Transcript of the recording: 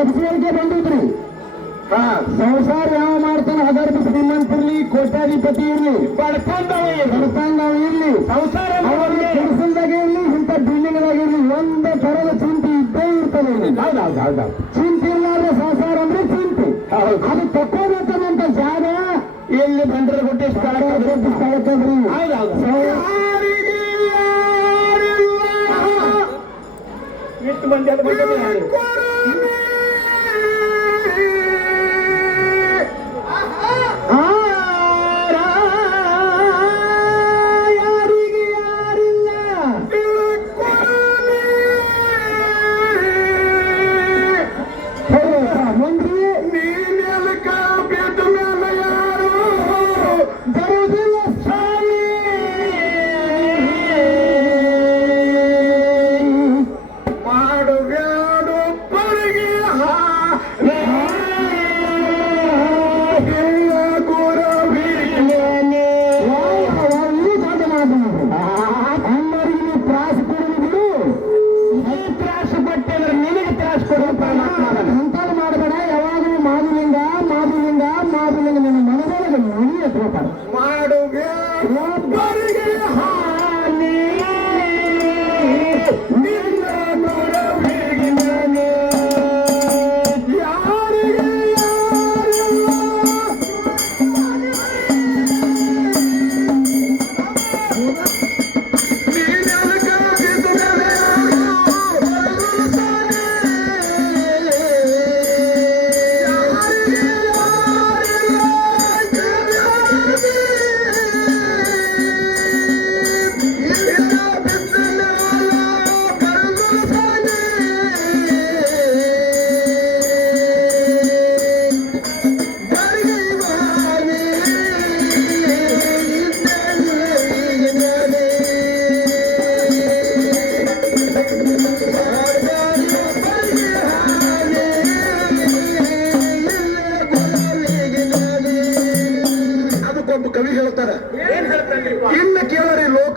ತಪ್ಪಿಸಲಿಕ್ಕೆ ಬಂದಿದ್ರಿ. ಸಂಸಾರ ಯಾವ ಮಾಡ್ತಾನೆ, ಅದರ ಶ್ರೀಮಂತರ್ಲಿ ಕೋಟ್ಯಾಧಿಪತಿ ಇರ್ಲಿ ಬಡ್ಕೊಂಡವ ಇರ್ಲಿ, ಸಂಸಾರ ಕೆಲಸದಾಗ ಇರ್ಲಿ, ಇಂಥ ಬಿಲ್ಡಿಂಗ್ದಾಗ ಇರ್ಲಿ, ಒಂದು ತರದ ಚಿಂತೆ ಇದ್ದೇ ಇರ್ತದೆ. ಚಿಂತೆ ಇರ್ಲಾರ್ದ ಸಂಸಾರ ಅಂದ್ರೆ ಚಿಂತೆ. ಅದು ತಕ್ಕೋಬೇಕನ್ನಂತ ಜಾಗ ಎಲ್ಲಿ ಬಂದ್ರೆ ಕೊಟ್ಟೆ ಸ್ಥಳಕ್ಕಾದ್ರಿ. ಎಷ್ಟು ಮಂದಿ ಅದು ಕವಿ ಹೇಳ್ತಾರೆ. ಇನ್ನು ಕೇಳರಿ ಲೋಕದ